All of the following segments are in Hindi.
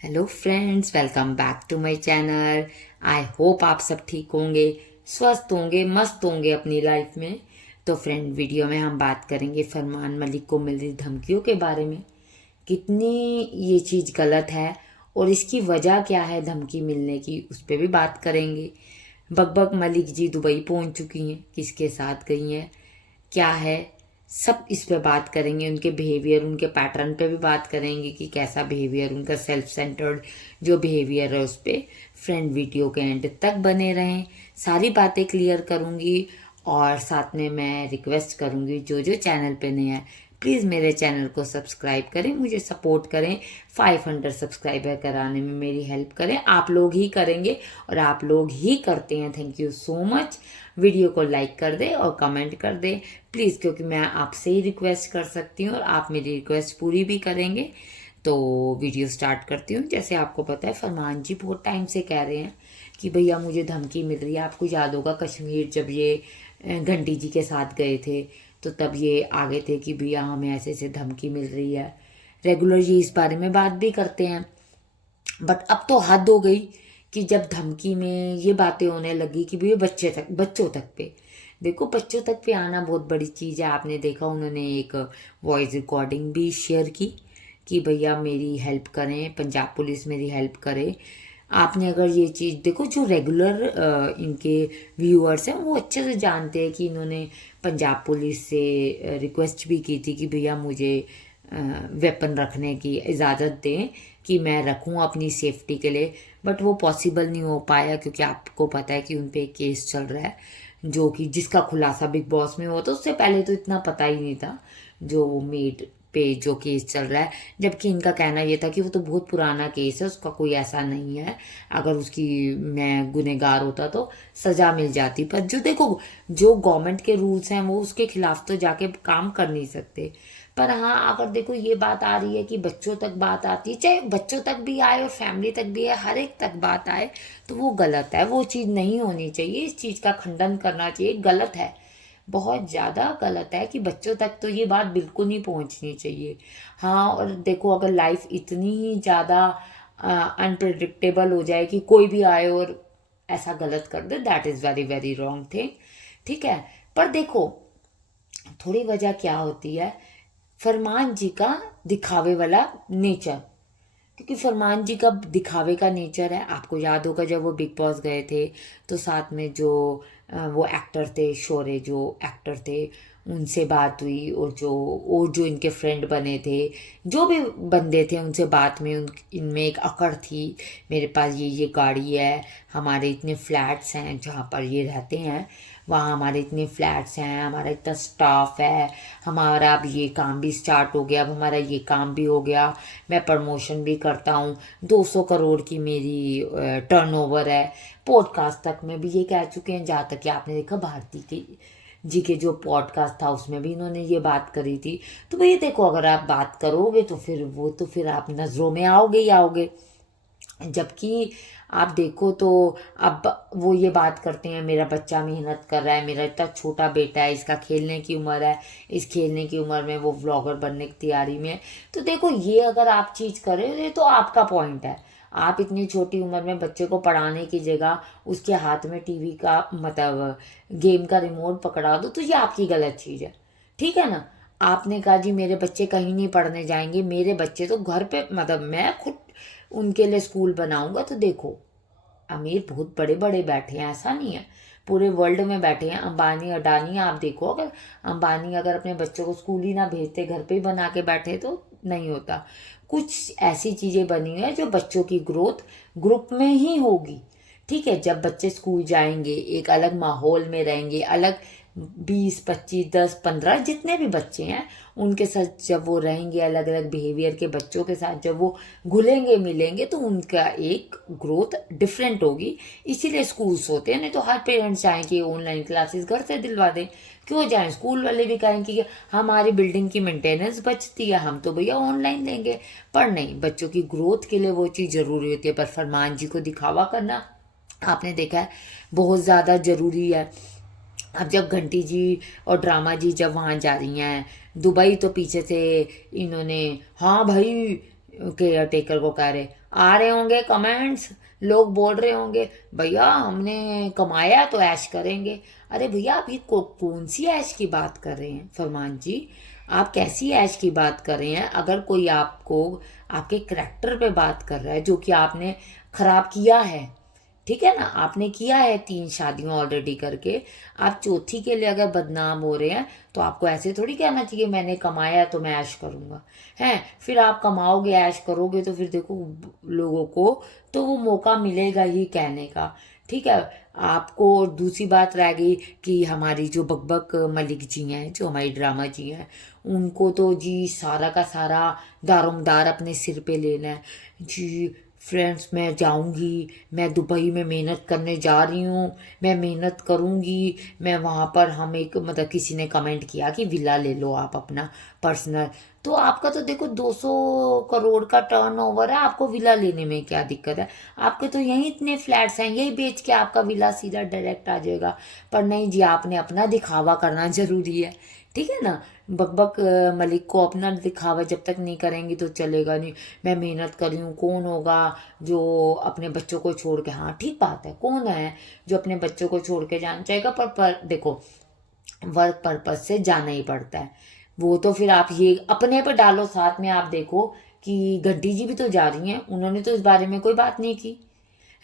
Hello friends, welcome back to my channel. I hope आप सब ठीक होंगे, स्वस्थ होंगे, मस्त होंगे अपनी लाइफ में। तो फ्रेंड, वीडियो में हम बात करेंगे फरमान मलिक को मिल रही धमकियों के बारे में। कितनी ये चीज़ गलत है और इसकी वजह क्या है धमकी मिलने की, उस पर भी बात करेंगे। बकबक मलिक जी दुबई पहुंच चुकी हैं, किसके साथ गई हैं, क्या है, सब इस पे बात करेंगे। उनके बिहेवियर, उनके पैटर्न पे भी बात करेंगे कि कैसा बिहेवियर उनका, सेल्फ सेंटर्ड जो बिहेवियर है उस पर। फ्रेंड, वीडियो के एंड तक बने रहें, सारी बातें क्लियर करूँगी। और साथ में मैं रिक्वेस्ट करूँगी, जो जो चैनल पे नए हैं प्लीज़ मेरे चैनल को सब्सक्राइब करें, मुझे सपोर्ट करें। 500 सब्सक्राइबर कराने में मेरी हेल्प करें, आप लोग ही करेंगे और आप लोग ही करते हैं। Thank you so much. Video को लाइक कर दे और कमेंट कर दे प्लीज़, क्योंकि मैं आपसे ही रिक्वेस्ट कर सकती हूँ और आप मेरी रिक्वेस्ट पूरी भी करेंगे। तो वीडियो स्टार्ट करती हूँ। जैसे आपको पता है, फरमान जी बहुत टाइम से कह रहे हैं कि भैया मुझे धमकी मिल रही है। आपको याद होगा कश्मीर जब ये घंटी जी के साथ गए थे, तो तब ये आगे थे कि भैया हमें ऐसे ऐसे धमकी मिल रही है। रेगुलर ये इस बारे में बात भी करते हैं, बट अब तो हद हो गई कि जब धमकी में ये बातें होने लगी कि भैया बच्चों तक पे, देखो बच्चों तक पे आना बहुत बड़ी चीज़ है। आपने देखा उन्होंने एक वॉइस रिकॉर्डिंग भी शेयर की कि भैया मेरी हेल्प करें, पंजाब पुलिस मेरी हेल्प करे। आपने अगर ये चीज़ देखो, जो रेगुलर इनके व्यूअर्स हैं वो अच्छे से जानते हैं कि इन्होंने पंजाब पुलिस से रिक्वेस्ट भी की थी कि भैया मुझे वेपन रखने की इजाज़त दें कि मैं रखूं अपनी सेफ्टी के लिए। बट वो पॉसिबल नहीं हो पाया, क्योंकि आपको पता है कि उन पे केस चल रहा है, जो कि जिसका खुलासा बिग बॉस में हुआ था। उससे पहले तो इतना पता ही नहीं था, जो मेड पे जो केस चल रहा है। जबकि इनका कहना ये था कि वो तो बहुत पुराना केस है, उसका कोई ऐसा नहीं है, अगर उसकी मैं गुनहगार होता तो सजा मिल जाती। पर जो देखो, जो गवर्नमेंट के रूल्स हैं वो उसके खिलाफ तो जाके काम कर नहीं सकते। पर हाँ, अगर देखो ये बात आ रही है कि बच्चों तक बात आती है, चाहे बच्चों तक भी आए और फैमिली तक भी है, हर एक तक बात आए, तो वो गलत है। वो चीज़ नहीं होनी चाहिए, इस चीज़ का खंडन करना चाहिए। गलत है, बहुत ज़्यादा गलत है कि बच्चों तक तो ये बात बिल्कुल नहीं पहुंचनी चाहिए। हाँ, और देखो अगर लाइफ इतनी ही ज़्यादा अनप्रडिक्टेबल हो जाए कि कोई भी आए और ऐसा गलत कर दे, that is very very wrong thing. ठीक है, पर देखो थोड़ी वजह क्या होती है, फरमान जी का दिखावे वाला नेचर। क्योंकि फरमान जी का दिखावे का नेचर है। आपको याद होगा जब वो बिग बॉस गए थे, तो साथ में जो वो एक्टर थे, शोरे जो एक्टर थे, उनसे बात हुई। और जो इनके फ्रेंड बने थे, जो भी बंदे थे, उनसे बात में इनमें एक अकड़ थी। मेरे पास ये गाड़ी है, हमारे इतने फ्लैट्स हैं जहाँ पर ये रहते हैं, वहाँ हमारे इतने फ्लैट्स हैं, हमारा इतना स्टाफ है, हमारा अब ये काम भी स्टार्ट हो गया, अब हमारा ये काम भी हो गया, मैं प्रमोशन भी करता हूँ, 200 करोड़ की मेरी टर्नओवर है। पॉडकास्ट तक में भी ये कह चुके हैं, जहाँ तक कि आपने देखा भारती की जी के जो पॉडकास्ट था उसमें भी इन्होंने ये बात करी थी। तो भैया देखो, अगर आप बात करोगे तो फिर आप नज़रों में आओगे ही आओगे। जबकि आप देखो तो अब वो ये बात करते हैं, मेरा बच्चा मेहनत कर रहा है, मेरा इतना छोटा बेटा है, इसका खेलने की उम्र है, इस खेलने की उम्र में वो व्लॉगर बनने की तैयारी में है। तो देखो, ये अगर आप चीज़ करें, ये तो आपका पॉइंट है। आप इतनी छोटी उम्र में बच्चे को पढ़ाने की जगह उसके हाथ में टीवी का मतलब गेम का रिमोट पकड़ा दो, तो ये आपकी गलत चीज़ है। ठीक है ना। आपने कहा जी मेरे बच्चे कहीं नहीं पढ़ने जाएंगे, मेरे बच्चे तो घर पे, मतलब मैं खुद उनके लिए स्कूल बनाऊंगा। तो देखो, अमीर बहुत बड़े बड़े बैठे हैं, ऐसा नहीं है, पूरे वर्ल्ड में बैठे हैं, अंबानी अडानी। आप देखो, अगर अंबानी अगर अपने बच्चों को स्कूल ही ना भेजते, घर पे ही बना के बैठे, तो नहीं होता। कुछ ऐसी चीज़ें बनी हुई है जो बच्चों की ग्रोथ ग्रुप में ही होगी। ठीक है, जब बच्चे स्कूल जाएंगे, एक अलग माहौल में रहेंगे, अलग 20 25 10 15 जितने भी बच्चे हैं उनके साथ जब वो रहेंगे, अलग अलग बिहेवियर के बच्चों के साथ जब वो घुलेंगे मिलेंगे, तो उनका एक ग्रोथ डिफरेंट होगी। इसीलिए स्कूल्स होते हैं। नहीं तो हर पेरेंट्स चाहें कि ऑनलाइन क्लासेस घर से दिलवा दें, क्यों जाएं। स्कूल वाले भी कहेंगे कि हमारी बिल्डिंग की मेंटेनेंस बचती है, हम तो भैया ऑनलाइन लेंगे। पर नहीं, बच्चों की ग्रोथ के लिए वो चीज़ ज़रूरी होती है। पर फरमान जी को दिखावा करना, आपने देखा है, बहुत ज़्यादा ज़रूरी है। अब जब घंटी जी और ड्रामा जी जब वहाँ जा रही हैं दुबई, तो पीछे से इन्होंने, हाँ भाई केयर टेकर को कह रहे, आ रहे होंगे कमेंट्स, लोग बोल रहे होंगे भैया हमने कमाया तो ऐश करेंगे। अरे भैया आप ये कौन सी ऐश की बात कर रहे हैं फरमान जी? आप कैसी ऐश की बात कर रहे हैं? अगर कोई आपको आपके करैक्टर पे बात कर रहा है जो कि आपने खराब किया है, ठीक है ना, आपने किया है 3 शादियां ऑलरेडी करके, आप चौथी के लिए अगर बदनाम हो रहे हैं तो आपको ऐसे थोड़ी कहना चाहिए मैंने कमाया तो मैं ऐश करूंगा। हैं, फिर आप कमाओगे ऐश करोगे तो फिर देखो लोगों को तो वो मौका मिलेगा ही कहने का। ठीक है, आपको दूसरी बात रह गई कि हमारी जो बकबक मलिक जी हैं, जो हमारी ड्रामा जी हैं, उनको तो जी सारा का सारा दारोमदार अपने सिर पे लेना है जी। फ्रेंड्स मैं जाऊंगी, मैं दुबई में मेहनत करने जा रही हूँ, मैं मेहनत करूंगी, मैं वहाँ पर हम एक मतलब किसी ने कमेंट किया कि विला ले लो आप अपना पर्सनल, तो आपका तो देखो 200 करोड़ का टर्नओवर है, आपको विला लेने में क्या दिक्कत है? आपके तो यहीं इतने फ्लैट्स हैं, यही बेच के आपका विला सीधा डायरेक्ट आ जाएगा। पर नहीं जी, आपने अपना दिखावा करना जरूरी है, ठीक है ना। बकबक मलिक को अपना दिखावा जब तक नहीं करेंगी तो चलेगा नहीं। मैं मेहनत कर रही हूँ, कौन होगा जो अपने बच्चों को छोड़ के, हाँ ठीक बात है, कौन है जो अपने बच्चों को छोड़ के जाना चाहेगा? पर देखो वर्क पर्पज से जाना ही पड़ता है। वो तो फिर आप ये अपने पे डालो, साथ में आप देखो कि घंटी जी भी तो जा रही हैं, उन्होंने तो इस बारे में कोई बात नहीं की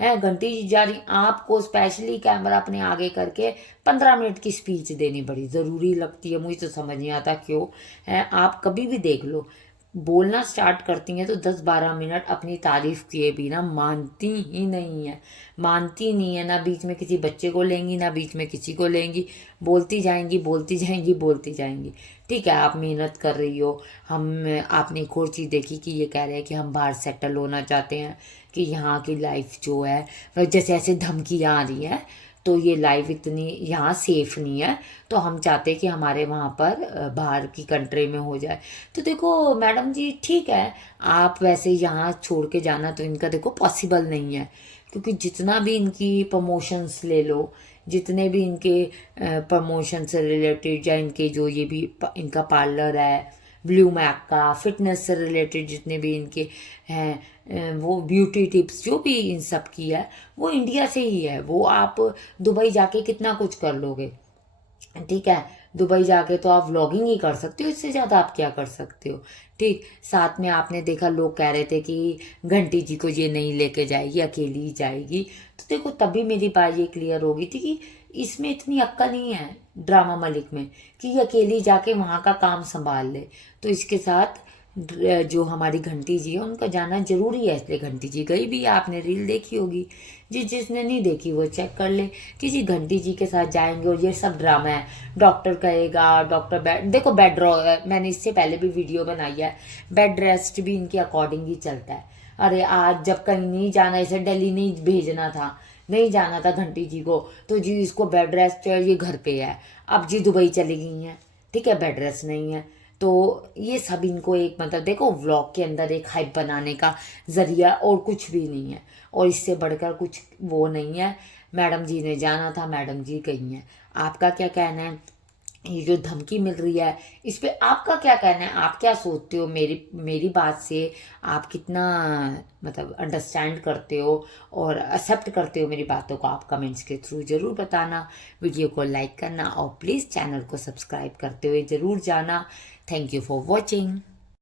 है। घंटी जी जा रही, आपको स्पेशली कैमरा अपने आगे करके 15 मिनट की स्पीच देनी बड़ी ज़रूरी लगती है, मुझे तो समझ नहीं आता क्यों है। आप कभी भी देख लो, बोलना स्टार्ट करती हैं तो 10-12 मिनट अपनी तारीफ किए बिना मानती ही नहीं है, मानती नहीं है ना। बीच में किसी बच्चे को लेंगी, ना बीच में किसी को लेंगी, बोलती जाएंगी बोलती जाएंगी बोलती जाएंगी। ठीक है, आप मेहनत कर रही हो, हम आपने एक और चीज़ देखी कि ये कह रहे हैं कि हम बाहर सेटल होना चाहते हैं, कि यहाँ की लाइफ जो है, जैसे ऐसे धमकियाँ आ रही हैं तो ये लाइफ इतनी यहाँ सेफ नहीं है, तो हम चाहते हैं कि हमारे वहाँ पर बाहर की कंट्री में हो जाए। तो देखो मैडम जी ठीक है, आप वैसे यहाँ छोड़ के जाना तो इनका देखो पॉसिबल नहीं है, क्योंकि जितना भी इनकी प्रमोशंस ले लो, जितने भी इनके प्रमोशन से रिलेटेड या इनके जो ये भी इनका पार्लर है ब्लू मैक का, फिटनेस से रिलेटेड जितने भी इनके हैं वो ब्यूटी टिप्स जो भी इन सब की है वो इंडिया से ही है। वो आप दुबई जाके कितना कुछ कर लोगे, ठीक है, दुबई जाके तो आप व्लॉगिंग ही कर सकते हो, इससे ज़्यादा आप क्या कर सकते हो। ठीक, साथ में आपने देखा लोग कह रहे थे कि घंटी जी को ये नहीं लेके जाएगी, अकेली ही जाएगी, तो देखो तभी मेरी बात ये क्लियर हो गई थी कि इसमें इतनी अक्ल नहीं है ड्रामा मलिक में कि ये अकेली जाके वहाँ का काम संभाल ले। तो इसके साथ जो हमारी घंटी जी है उनका जाना जरूरी है, इसलिए घंटी जी गई भी है। आपने रील देखी होगी, जिसने नहीं देखी वो चेक कर ले कि जी घंटी जी के साथ जाएंगे और ये सब ड्रामा है। डॉक्टर कहेगा, डॉक्टर बेड देखो, मैंने इससे पहले भी वीडियो बनाई है, बेड रेस्ट भी इनके अकॉर्डिंग ही चलता है। अरे आज जब कहीं नहीं जाना, इसे दिल्ली नहीं भेजना था, नहीं जाना था घंटी जी को, तो जी इसको बेड रेस्ट है, ये घर पे है। अब जी दुबई चली गई हैं, ठीक है, बेड रेस्ट नहीं है, तो ये सब इनको एक मतलब देखो व्लॉग के अंदर एक हाइप बनाने का जरिया और कुछ भी नहीं है, और इससे बढ़कर कुछ वो नहीं है। मैडम जी ने जाना था, मैडम जी गई हैं। आपका क्या कहना है? ये जो धमकी मिल रही है इस पे आपका क्या कहना है? आप क्या सोचते हो? मेरी बात से आप कितना मतलब अंडरस्टैंड करते हो और एक्सेप्ट करते हो मेरी बातों को? आप कमेंट्स के थ्रू ज़रूर बताना, वीडियो को लाइक करना और प्लीज़ चैनल को सब्सक्राइब करते हुए ज़रूर जाना। Thank you for watching.